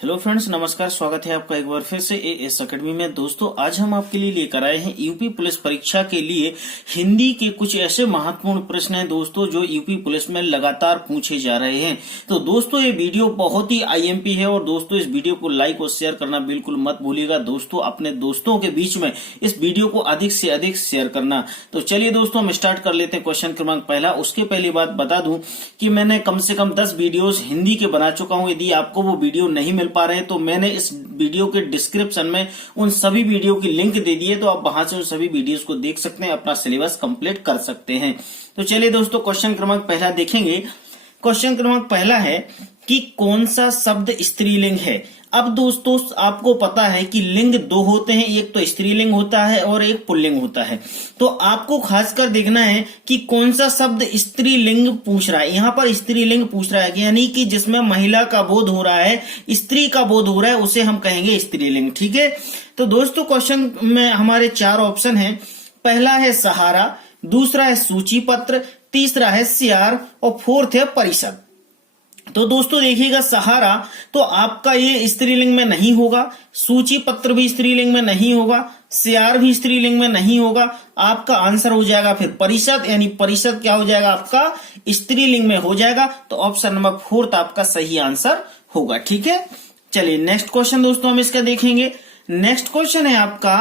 Hello friends, नमस्कार। स्वागत है आपका एक बार फिर से एएस अकेडमी में। दोस्तों, आज हम आपके लिए लेकर आए हैं यूपी पुलिस परीक्षा के लिए हिंदी के कुछ ऐसे महत्वपूर्ण प्रश्न हैं दोस्तों जो यूपी पुलिस में लगातार पूछे जा रहे हैं। तो दोस्तों, ये वीडियो बहुत ही आईएमपी है और दोस्तों इस वीडियो को लाइक और शेयर करना बिल्कुल मत भूलिएगा। दोस्तों, अपने दोस्तों के बीच में इस वीडियो को अधिक से अधिक शेयर करना। तो चलिए दोस्तों, हम स्टार्ट कर लेते हैं क्वेश्चन क्रमांक पहला। उसके पहली बात बता दूं कि मैंने कम से कम 10 वीडियोस हिंदी के बना चुका हूं। यदि आपको वो वीडियो नहीं मिल पा रहे हैं तो मैंने इस वीडियो के डिस्क्रिप्शन में उन सभी वीडियो की लिंक दे दी है, तो आप वहां से उन सभी वीडियोस को देख सकते हैं, अपना सिलेबस कंप्लीट कर सकते हैं। तो चलिए दोस्तों, क्वेश्चन क्रमांक पहला देखेंगे। क्वेश्चन क्रमांक पहला है कि कौन सा शब्द स्त्रीलिंग है। अब दोस्तों, आपको पता है कि लिंग दो होते हैं, एक तो स्त्रीलिंग होता है और एक पुल्लिंग होता है। तो आपको खासकर देखना है कि कौन सा शब्द स्त्रीलिंग पूछ रहा है। यहाँ पर स्त्रीलिंग पूछ रहा है, यानी कि जिसमें महिला का बोध हो रहा है, स्त्री का बोध हो रहा है, उसे हम कहेंगे स्त्रीलिंग। ठीक है। तो दोस्तों, क्वेश्चन में हमारे 4 ऑप्शन है। पहला है सहारा, दूसरा है सूची पत्र, तीसरा है सियार और फोर्थ है परिषद। तो दोस्तों देखिएगा, सहारा तो आपका ये स्त्रीलिंग में नहीं होगा, सूची पत्र भी स्त्रीलिंग में नहीं होगा, सियार भी स्त्रीलिंग में नहीं होगा। आपका आंसर हो जाएगा फिर परिषद, यानी परिषद क्या हो जाएगा आपका स्त्रीलिंग में हो जाएगा। तो ऑप्शन नंबर 4 आपका सही आंसर होगा। ठीक है। चलिए नेक्स्ट क्वेश्चन दोस्तों हम इसका देखेंगे। नेक्स्ट क्वेश्चन है आपका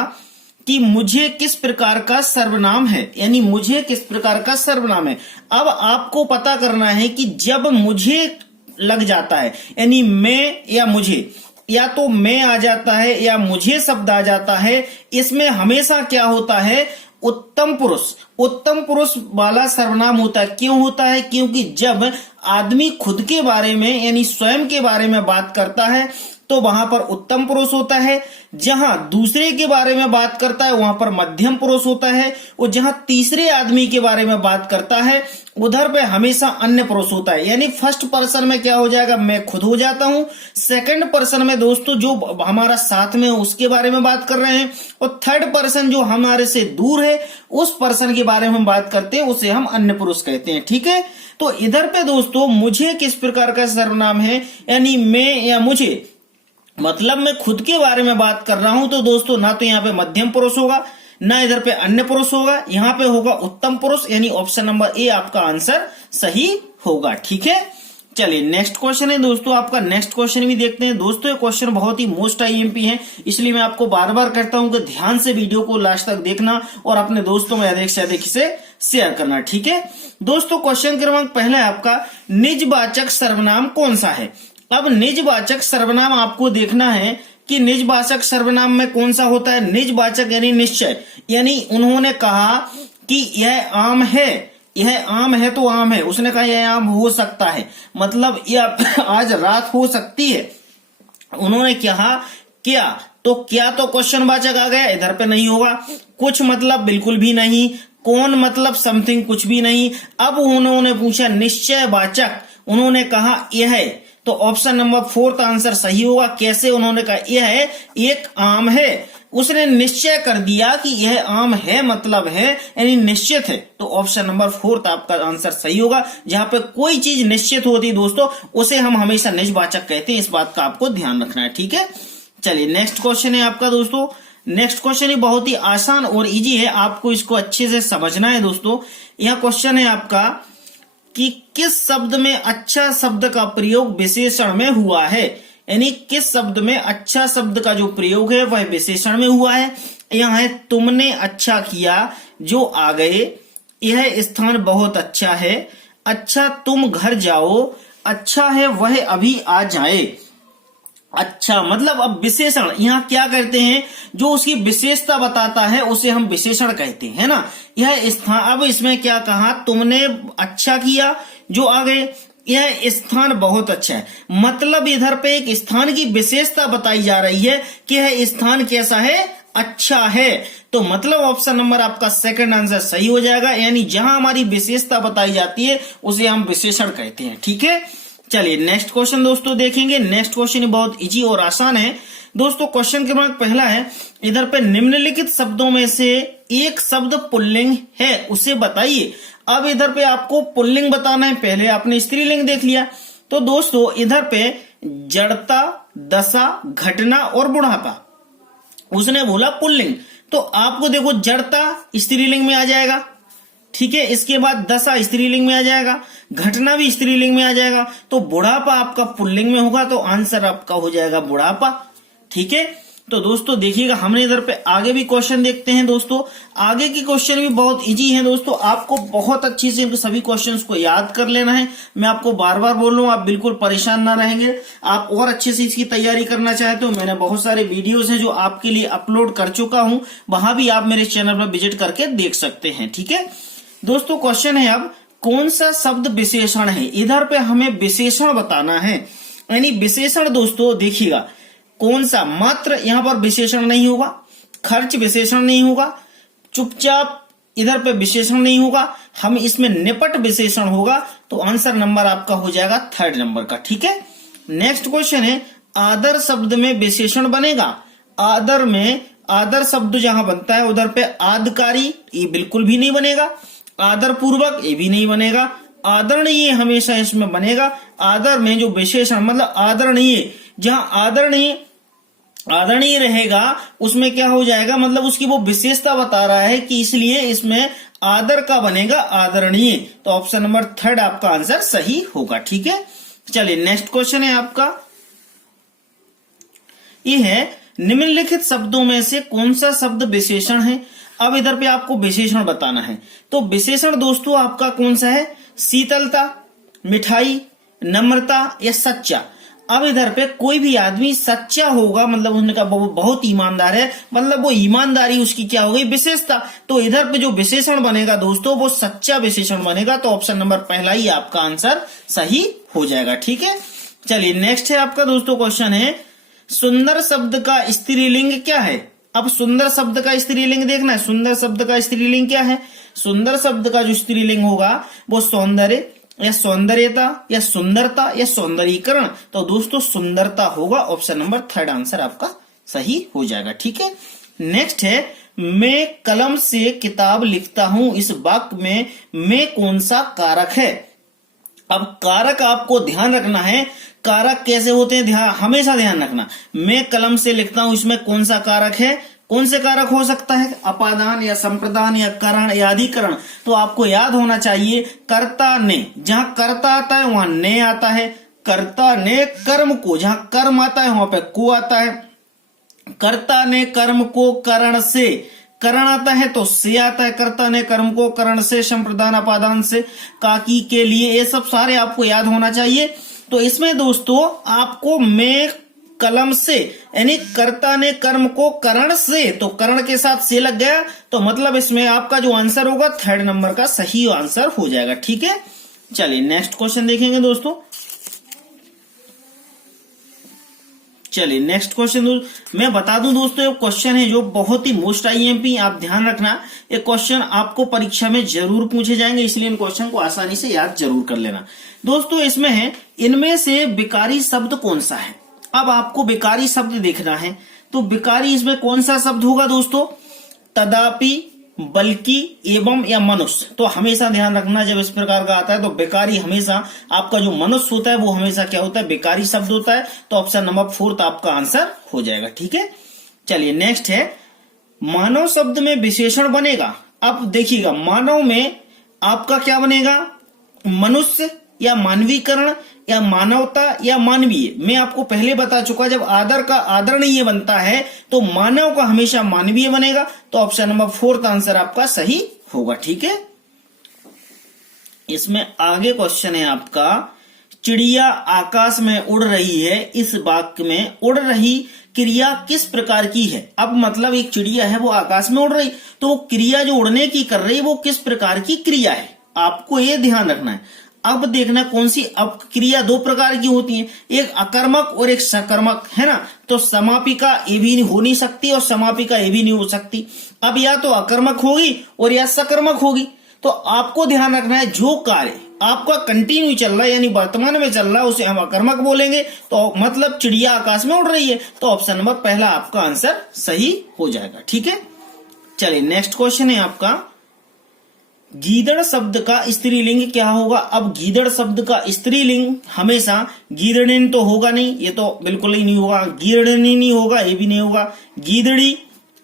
कि मुझे किस प्रकार का सर्वनाम है, यानी मुझे किस प्रकार का सर्वनाम है। अब आपको पता करना है कि जब मुझे लग जाता है, यानी मैं या मुझे, या तो मैं आ जाता है या मुझे शब्द आ जाता है, इसमें हमेशा क्या होता है, उत्तम पुरुष वाला सर्वनाम होता है। क्यों होता है? क्योंकि जब आदमी खुद के बारे में यानी स्वयं के बारे में बात करता है तो वहां पर उत्तम पुरुष होता है, जहां दूसरे के बारे में बात करता है वहां पर मध्यम पुरुष होता है, और जहां तीसरे आदमी के बारे में बात करता है उधर पे हमेशा अन्य पुरुष होता है। यानी फर्स्ट पर्सन में क्या हो जाएगा, मैं खुद हो जाता हूं। सेकंड पर्सन में दोस्तों जो हमारा साथ में उसके बारे में बात कर रहे हैं, और थर्ड पर्सन जो हमारे से दूर है उस पर्सन के बारे में हम बात करते हैं, उसे हम अन्य पुरुष कहते हैं। ठीक है। तो इधर पे दोस्तों मुझे किस प्रकार का सर्वनाम है, यानी मैं या मुझे, मतलब मैं खुद के बारे में बात कर रहा हूं, तो दोस्तों ना तो यहाँ पे मध्यम पुरुष होगा, ना इधर पे अन्य पुरुष होगा, यहाँ पे होगा उत्तम पुरुष, यानी ऑप्शन नंबर ए आपका आंसर सही होगा। ठीक है। चलिए नेक्स्ट क्वेश्चन है दोस्तों आपका। नेक्स्ट क्वेश्चन भी देखते हैं। दोस्तों ये क्वेश्चन बहुत ही मोस्ट आईएमपी है, इसलिए मैं आपको बार बार कहता हूं कि ध्यान से वीडियो को लास्ट तक देखना और अपने दोस्तों में अधिक से अधिक इसे शेयर करना। ठीक है। दोस्तों क्वेश्चन क्रमांक पहला है आपका, निजवाचक सर्वनाम कौन सा है। अब निजवाचक सर्वनाम आपको देखना है कि निजवाचक सर्वनाम में कौन सा होता है। निजवाचक यानी निश्चय, यानी उन्होंने कहा कि यह आम है, यह आम है तो आम है, उसने कहा यह आम हो सकता है, मतलब यह आज रात हो सकती है। उन्होंने कहा क्या, तो क्या तो क्वेश्चन वाचक आ गया, इधर पे नहीं होगा। कुछ मतलब बिल्कुल भी नहीं, कौन मतलब समथिंग कुछ भी नहीं। अब उन्होंने पूछा निश्चय वाचक, उन्होंने कहा यह है, तो ऑप्शन नंबर 4 आंसर सही होगा। कैसे? उन्होंने कहा यह है एक आम है, उसने निश्चय कर दिया कि यह आम है, मतलब है यानी निश्चित है, तो ऑप्शन नंबर 4 आपका आंसर सही होगा। जहां पे कोई चीज निश्चित होती दोस्तों उसे हम हमेशा निजवाचक कहते हैं, इस बात का आपको ध्यान रखना है। ठीक है। चलिए नेक्स्ट क्वेश्चन है आपका दोस्तों। नेक्स्ट क्वेश्चन ही बहुत ही आसान और इजी है, आपको इसको अच्छे से समझना है दोस्तों। यह क्वेश्चन है आपका कि किस शब्द में अच्छा शब्द का प्रयोग विशेषण में हुआ है, यानी किस शब्द में अच्छा शब्द का जो प्रयोग है वह विशेषण में हुआ है। यहाँ है तुमने अच्छा किया जो आ गए, यह स्थान बहुत अच्छा है, अच्छा तुम घर जाओ, अच्छा है वह अभी आ जाए। अच्छा मतलब अब विशेषण यहाँ क्या करते हैं, जो उसकी विशेषता बताता है उसे हम विशेषण कहते हैं ना। यह स्थान, अब इसमें क्या कहा, तुमने अच्छा किया जो आ गए, यह स्थान बहुत अच्छा है, मतलब इधर पे एक स्थान की विशेषता बताई जा रही है कि यह स्थान कैसा है, अच्छा है। तो मतलब ऑप्शन नंबर आपका सेकंड आंसर सही हो जाएगा, यानी जहां हमारी विशेषता बताई जाती है उसे हम विशेषण कहते हैं। ठीक है। चलिए नेक्स्ट क्वेश्चन दोस्तों देखेंगे। नेक्स्ट क्वेश्चन बहुत इजी और आसान है दोस्तों। क्वेश्चन क्रमांक पहला है, इधर पे निम्नलिखित शब्दों में से एक शब्द पुल्लिंग है, उसे बताइए। अब इधर पे आपको पुल्लिंग बताना है, पहले आपने स्त्रीलिंग देख लिया। तो दोस्तों इधर पे जड़ता दशा, घटना और बुढ़ापा। उसने बोला पुल्लिंग, तो आपको देखो जड़ता स्त्रीलिंग में आ जाएगा, ठीक है। इसके बाद दशा स्त्रीलिंग में आ जाएगा, घटना भी स्त्रीलिंग में आ जाएगा, तो बुढ़ापा आपका पुल्लिंग में होगा, तो आंसर आपका हो जाएगा बुढ़ापा, ठीक है। तो दोस्तों देखिएगा, हमने इधर पे आगे भी क्वेश्चन देखते हैं दोस्तों। आगे की क्वेश्चन भी बहुत इजी है दोस्तों, आपको बहुत अच्छे से सभी क्वेश्चंस को याद कर लेना है। मैं आपको बार बार बोल रहा हूँ, आप बिल्कुल परेशान ना रहेंगे। आप और अच्छे से इसकी तैयारी करना चाहते हो, मैंने बहुत सारे वीडियोस हैं जो आपके लिए अपलोड कर चुका हूं, वहां भी आप मेरे चैनल पर विजिट करके देख सकते हैं, ठीक है दोस्तों। क्वेश्चन है अब, कौन सा शब्द विशेषण है? इधर पे हमें विशेषण बताना है, यानी विशेषण दोस्तों देखिएगा कौन सा। मात्र यहां पर विशेषण नहीं होगा, खर्च विशेषण नहीं होगा, चुपचाप इधर पे विशेषण नहीं होगा, हम इसमें निपट विशेषण होगा, तो आंसर नंबर आपका हो जाएगा 3rd नंबर का, ठीक है। नेक्स्ट क्वेश्चन है, आदर शब्द में विशेषण बनेगा? आदर में आदर शब्द जहां बनता है उधर पे आदकारी, ये बिल्कुल भी नहीं बनेगा। आदर पूर्वक, ये भी नहीं बनेगा। आदरणीय हमेशा इसमें बनेगा। आदर में जो विशेषण मतलब आदरणीय, जहां आदरणीय रहेगा उसमें क्या हो जाएगा, मतलब उसकी वो विशेषता बता रहा है कि इसलिए इसमें आदर का बनेगा आदरणीय, तो ऑप्शन नंबर 3rd आपका आंसर सही होगा, ठीक है। चलिए नेक्स्ट क्वेश्चन है आपका, ये है निम्नलिखित शब्दों में से कौन सा शब्द विशेषण है? अब इधर पे आपको विशेषण बताना है, तो विशेषण दोस्तों आपका कौन सा है? शीतलता, मिठाई, नम्रता या सच्चा। अब इधर पे कोई भी आदमी सच्चा होगा, मतलब उसने कहा वो बहुत ईमानदार है, मतलब वो ईमानदारी उसकी क्या हो गई, विशेषता। तो इधर पे जो विशेषण बनेगा दोस्तों वो सच्चा विशेषण बनेगा, तो ऑप्शन नंबर पहला ही आपका आंसर सही हो जाएगा, ठीक है। चलिए नेक्स्ट है आपका दोस्तों क्वेश्चन है, सुंदर शब्द का स्त्रीलिंग क्या है? अब सुंदर शब्द का स्त्रीलिंग देखना है। सुंदर शब्द का स्त्रीलिंग क्या है? सुंदर शब्द का जो स्त्रीलिंग होगा वो सौंदर्य या सौंदर्यता या सुंदरता या सौंदर्यीकरण, तो दोस्तों सुंदरता होगा, ऑप्शन नंबर 3rd आंसर आपका सही हो जाएगा, ठीक है। नेक्स्ट है, मैं कलम से किताब लिखता हूं, इस वाक्य में मैं कौन सा कारक है? अब कारक आपको ध्यान रखना है, कारक कैसे होते हैं हमेशा ध्यान रखना। मैं कलम से लिखता हूं, इसमें कौन सा कारक है? कौन से कारक हो सकता है? अपादान या संप्रदान या करण या अधिकरण, तो आपको याद होना चाहिए कर्ता ने, जहां कर्ता आता है वहां ने आता है। कर्ता ने कर्म को, जहां कर्म आता है वहां पे को आता है। कर्ता ने कर्म को करण से, करण आता है तो से आता है। कर्ता ने कर्म को करण से, संप्रदान अपादान से, काकी के लिए, ये सब सारे आपको याद होना चाहिए। तो इसमें दोस्तों आपको मैं कलम से, यानी कर्ता ने कर्म को करण से, तो करण के साथ से लग गया, तो मतलब इसमें आपका जो आंसर होगा 3rd नंबर का सही आंसर हो जाएगा, ठीक है। चलिए नेक्स्ट क्वेश्चन देखेंगे दोस्तों। चलिए नेक्स्ट क्वेश्चन मैं बता दूं दोस्तों, ये क्वेश्चन है जो बहुत ही मोस्ट आईएमपी, आप ध्यान रखना, ये क्वेश्चन आपको परीक्षा में जरूर पूछे जाएंगे, इसलिए इन क्वेश्चन को आसानी से याद जरूर कर लेना दोस्तों। इसमें है, इनमें से विकारी शब्द कौन सा है? अब आपको विकारी शब्द देखना है, तो विकारी इसमें कौन सा शब्द होगा दोस्तों? तदापि, बल्कि, एवं या मनुष्य। तो हमेशा ध्यान रखना, जब इस प्रकार का आता है तो विकारी हमेशा आपका जो मनुष्य होता है वो हमेशा क्या होता है? विकारी शब्द होता है, तो ऑप्शन नंबर 4 आपका आंसर हो जाएगा, ठीक है। चलिए नेक्स्ट है, मानव शब्द में विशेषण बनेगा। अब देखिएगा, मानव में आपका क्या बनेगा? मनुष्य या मानवीकरण या मानवता या मानवीय। मैं आपको पहले बता चुका, जब आदर का आदरणीय बनता है तो मानव का हमेशा मानवीय बनेगा, तो ऑप्शन नंबर 4 आंसर आपका सही होगा, ठीक है। इसमें आगे क्वेश्चन है आपका, चिड़िया आकाश में उड़ रही है, इस वाक्य में उड़ रही क्रिया किस प्रकार की है? अब मतलब एक चिड़िया है वो आकाश में उड़ रही, तो वो क्रिया जो उड़ने की कर रही है वो किस प्रकार की क्रिया है, आपको ये ध्यान रखना है। अब देखना कौन सी, अब क्रिया 2 प्रकार की होती है, एक अकर्मक और एक सकर्मक, है ना। तो समापिका ये भी हो नहीं सकती और समापिका ये भी नहीं हो सकती। अब या तो अकर्मक होगी और या सकर्मक होगी। तो आपको ध्यान रखना है, जो कार्य आपका कंटिन्यू चल रहा है यानी वर्तमान में चल रहा है उसे हम अकर्मक बोलेंगे, तो मतलब चिड़िया आकाश में उड़ रही है, तो ऑप्शन नंबर पहला आपका आंसर सही हो जाएगा, ठीक है। चलिए नेक्स्ट क्वेश्चन है आपका, गीदड़ शब्द का स्त्रीलिंग क्या होगा? अब गीदड़ शब्द का स्त्रीलिंग हमेशा गीदड़िन तो होगा नहीं, ये तो बिल्कुल ही नहीं होगा। गीदड़िनी नहीं होगा, ये भी नहीं होगा। गीदड़ी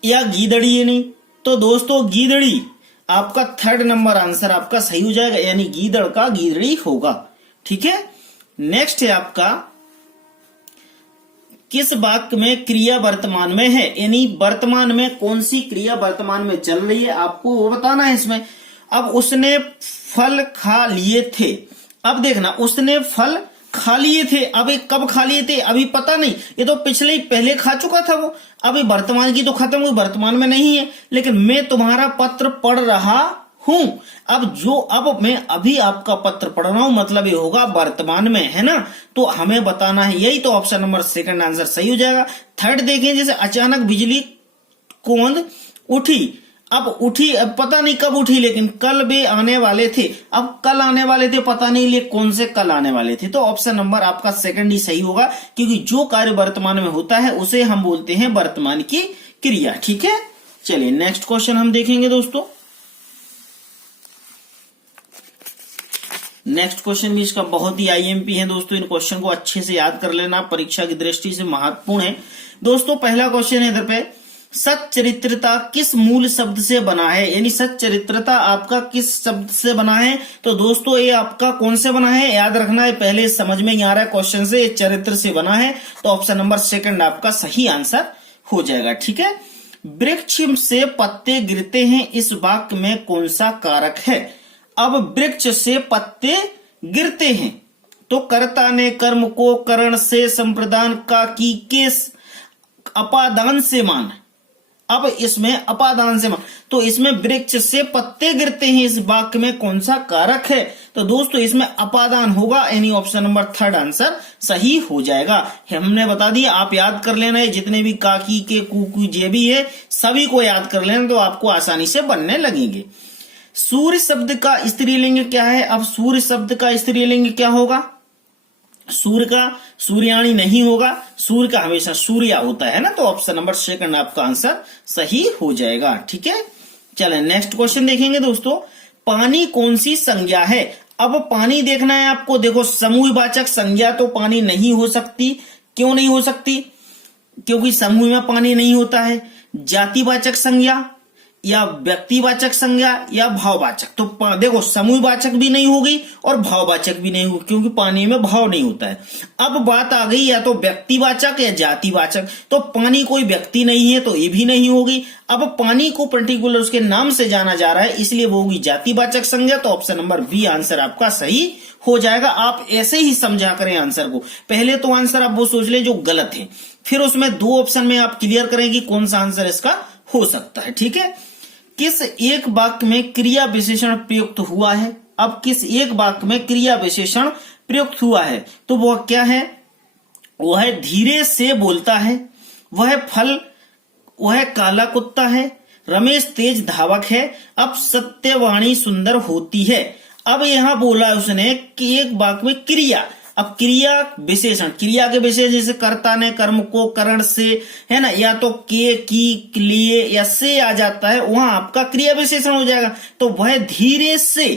या गीदड़ी ये नहीं। तो दोस्तों गीदड़ी आपका थर्ड नंबर आंसर आपका सही हो जाएगा, यानी गीदड़ का गीदड़ी होगा। ठीक है, नेक्स्ट है आपका किस वाक्य में क्रिया वर्तमान में है, यानी वर्तमान में कौन सी क्रिया वर्तमान में चल रही है आपको वो बताना है इसमें। अब उसने फल खा लिए थे, अब देखना उसने फल खा लिए थे, अभी कब खा लिए थे अभी पता नहीं, ये तो पिछले ही पहले खा चुका था वो, अभी वर्तमान की तो खत्म हुई, वर्तमान में नहीं है। लेकिन मैं तुम्हारा पत्र पढ़ रहा हूं, अब मैं अभी आपका पत्र पढ़ रहा हूं, मतलब ये होगा वर्तमान में, है ना। तो हमें बताना है यही, तो ऑप्शन नंबर सेकंड आंसर सही हो जाएगा। थर्ड देखें, जैसे अचानक बिजली कौंध उठी, अब उठी, अब पता नहीं कब उठी, लेकिन कल वे आने वाले थे, अब कल आने वाले थे पता नहीं ले कौन से कल आने वाले थे। तो ऑप्शन नंबर आपका सेकंड ही सही होगा, क्योंकि जो कार्य वर्तमान में होता है उसे हम बोलते हैं वर्तमान की क्रिया। ठीक है, चलिए नेक्स्ट क्वेश्चन हम देखेंगे दोस्तों। नेक्स्ट क्वेश्चन भी इसका बहुत ही आईएमपी है दोस्तों, इन क्वेश्चन को अच्छे से याद कर लेना, परीक्षा की दृष्टि से महत्वपूर्ण है दोस्तों। पहला क्वेश्चन है इधर पे, सच्चरित्रता किस मूल शब्द से बना है, यानी सच्चरित्रता आपका किस शब्द से बना है। तो दोस्तों ये आपका कौन से बना है, याद रखना है, पहले समझ में नहीं आ रहा है क्वेश्चन से, ये चरित्र से बना है। तो ऑप्शन नंबर सेकंड आपका सही आंसर हो जाएगा। ठीक है, वृक्ष से पत्ते गिरते हैं, इस वाक्य में कौन सा कारक है। अब वृक्ष से पत्ते गिरते हैं, तो कर्ता ने कर्म को करण से संप्रदान का की के अपादान से मान, अब इसमें अपादान से मान, तो इसमें वृक्ष से पत्ते गिरते हैं, इस वाक्य में कौन सा कारक है। तो दोस्तों इसमें अपादान होगा, यानी ऑप्शन नंबर थर्ड आंसर सही हो जाएगा। हमने बता दिया, आप याद कर लेना है, जितने भी काकी के कुकू जे भी है सभी को याद कर लेना, तो आपको आसानी से बनने लगेंगे। सूर्य शब्द का स्त्रीलिंग क्या है। अब सूर्य शब्द का स्त्रीलिंग क्या होगा, सूर्य का सूर्याणी नहीं होगा, सूर्य का हमेशा सूर्या होता है ना। तो ऑप्शन नंबर सेकंड आपका आंसर सही हो जाएगा। ठीक है, चलें नेक्स्ट क्वेश्चन देखेंगे दोस्तों, पानी कौन सी संज्ञा है। अब पानी देखना है आपको, देखो समूहवाचक संज्ञा तो पानी नहीं हो सकती, क्यों नहीं हो सकती, क्योंकि समूह में पानी नहीं होता है। जातिवाचक संज्ञा या व्यक्तिवाचक संज्ञा या भाववाचक, तो देखो समूहवाचक भी नहीं होगी और भाववाचक भी नहीं होगी, क्योंकि पानी में भाव नहीं होता है। अब बात आ गई या तो व्यक्तिवाचक या जातिवाचक, तो पानी कोई व्यक्ति नहीं है तो ये भी नहीं होगी। अब पानी को पर्टिकुलर उसके नाम से जाना जा रहा है, इसलिए वो होगी जातिवाचक संज्ञा। तो ऑप्शन नंबर बी आंसर आपका सही हो जाएगा। आप ऐसे ही समझा करें आंसर को, पहले तो आंसर आप वो सोच लें जो गलत है, फिर उसमें दो ऑप्शन में आप क्लियर करेंगे कौन सा आंसर इसका हो सकता है। ठीक है, किस एक वाक्य में क्रिया विशेषण प्रयुक्त हुआ है। अब किस एक वाक्य में क्रिया विशेषण प्रयुक्त हुआ है, तो वह क्या है, वह धीरे से बोलता है, वह काला कुत्ता है, रमेश तेज धावक है, अब सत्यवाणी सुंदर होती है। अब यहां बोला उसने कि एक वाक्य में क्रिया, अब क्रिया विशेषण, क्रिया के विशेषण जैसे कर्ता ने कर्म को करण से, है ना, या तो के की लिए या से आ जाता है, वहां आपका क्रिया विशेषण हो जाएगा। तो वह धीरे से,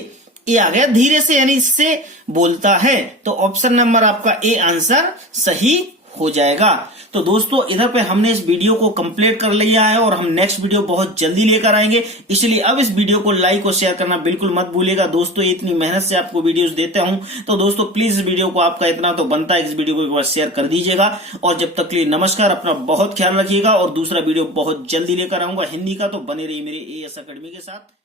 ये आ गया धीरे से यानी से बोलता है, तो ऑप्शन नंबर आपका ए आंसर सही हो जाएगा। तो दोस्तों इधर पे हमने इस वीडियो को कंप्लीट कर लिया है और हम नेक्स्ट वीडियो बहुत जल्दी लेकर आएंगे, इसलिए अब इस वीडियो को लाइक और शेयर करना बिल्कुल मत भूलिएगा दोस्तों। इतनी मेहनत से आपको वीडियोस देता हूं, तो दोस्तों प्लीज इस वीडियो को, आपका इतना तो बनता है, इस वीडियो को एक बार शेयर कर दीजिएगा। और जब तक के लिए नमस्कार, अपना बहुत ख्याल रखिएगा और दूसरा वीडियो बहुत जल्दी लेकर आऊंगा हिंदी का, तो बने रहिए मेरे AS अकेडमी के साथ।